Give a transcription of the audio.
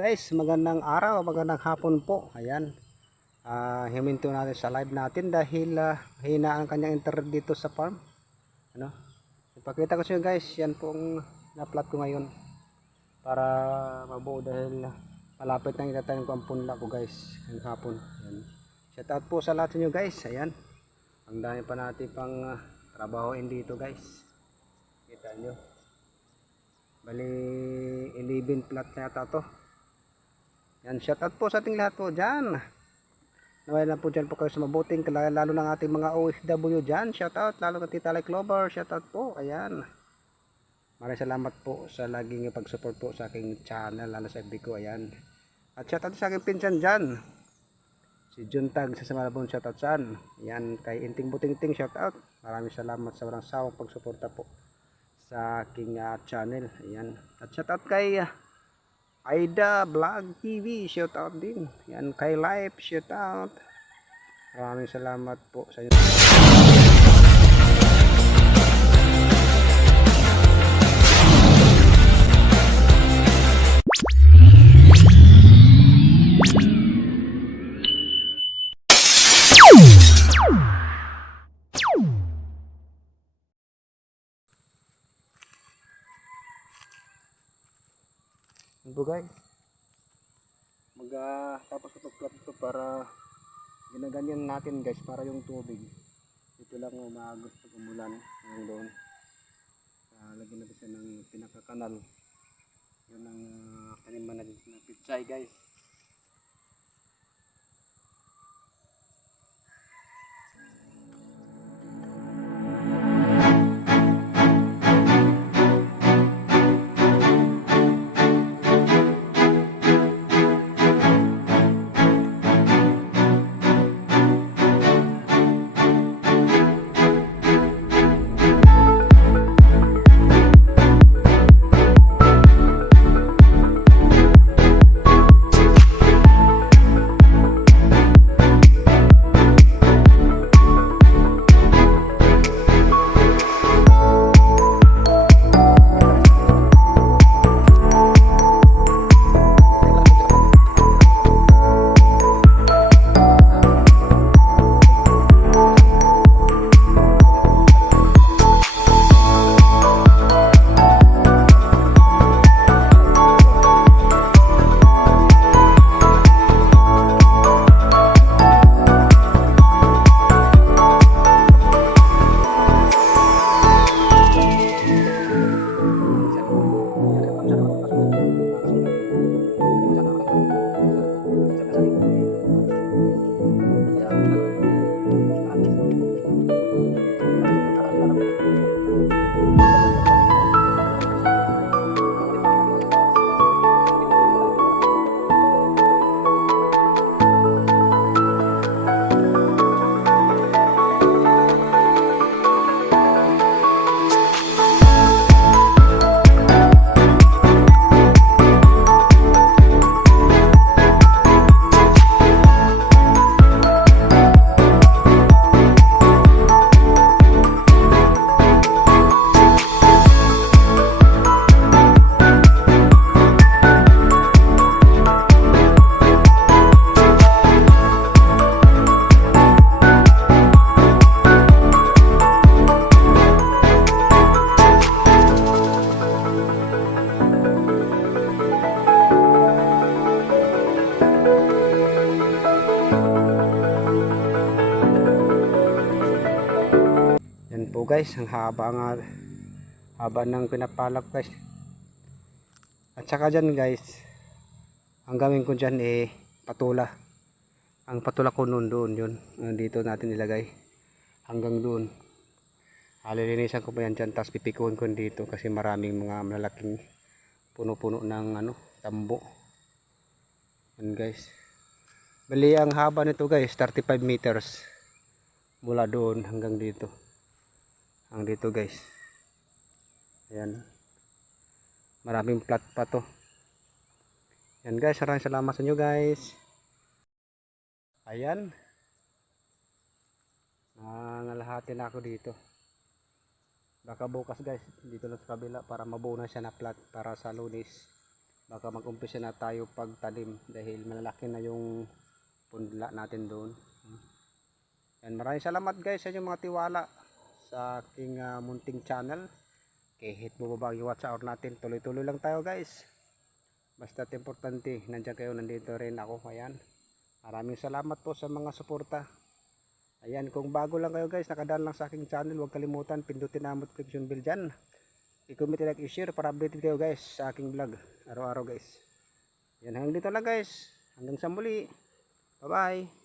Guys, magandang araw, magandang hapon po. Ayan. Himinto natin sa live natin dahil hina ang kanyang internet dito sa farm. Ano? Ipakita ko sa inyo guys, yan pong na-plot ko ngayon para mabuo dahil malapit nang itatanim ko ang punla ko guys ng hapon. Ayan. Shout out po sa lahat niyo guys. Ayan. Ang dami pa natin pang trabahoin dito guys. Kita nyo. Bali 11 plot na yata to. Yan, shout out po sa ating lahat po dyan. Nawala lang po dyan po kayo sa mabuting, lalo ng ating mga OFW dyan. Shout out, lalo kay Tita Like Lover. Shout out po, ayan. Maraming salamat po sa laging pag-support po sa aking channel, lalo sa FB ko, ayan. At shout out sa aking pinsan dyan. Si Juntag sa Samalabon, shout out dyan. Ayan, kay Inting Buting-ting, shout out. Maraming salamat sa walang sawang pag-suporta po sa aking channel, ayan. At shout out kay Aida Vlog TV, shout out din. Yan, kay Live, shout out. Maraming salamat po sa inyo. Ito guys, tapos ito plot ito para ginaganyan natin guys, para yung tubig ito lang umagos pag umulan hanggang doon. Lagyan natin siya ng pinakakanal, yun ang taniman natin na pitsay guys. Po guys, ang haba ng pinapalak guys. At saka dyan guys, ang gawin ko dyan patula. Ang patula ko noon doon, yun dito natin ilagay hanggang doon. Lilinisan ko pa yan dyan, tapos pipikuin ko dito kasi maraming mga malalaking puno-puno ng tambo. Yan guys, bali ang haba nito guys 35 meters mula doon hanggang dito. Ang dito guys, ayan, maraming plot pa to. Yan guys, maraming salamat sa inyo guys. Ayan, nangalahati na ako dito. Baka bukas guys dito lang sa kabila para mabuo na siya na plot para sa Lunes baka mag-umpisa na tayo pagtanim dahil malalaki na yung punla natin doon. And maraming salamat guys sa inyong mga tiwala sa aking munting channel. Kahit bumaba yung watch hour natin, tuloy-tuloy lang tayo guys. Basta importante, nandiyan kayo, nandito rin ako. Ayan. Maraming salamat po sa mga suporta. Ayan, kung bago lang kayo guys, nakadaan lang sa aking channel, huwag kalimutan, pindutin ang notification bell dyan. I-comment, like, i-share para updated kayo guys sa aking vlog. Araw-araw guys. Yan, hanggang dito lang guys. Hanggang sa muli. Bye-bye.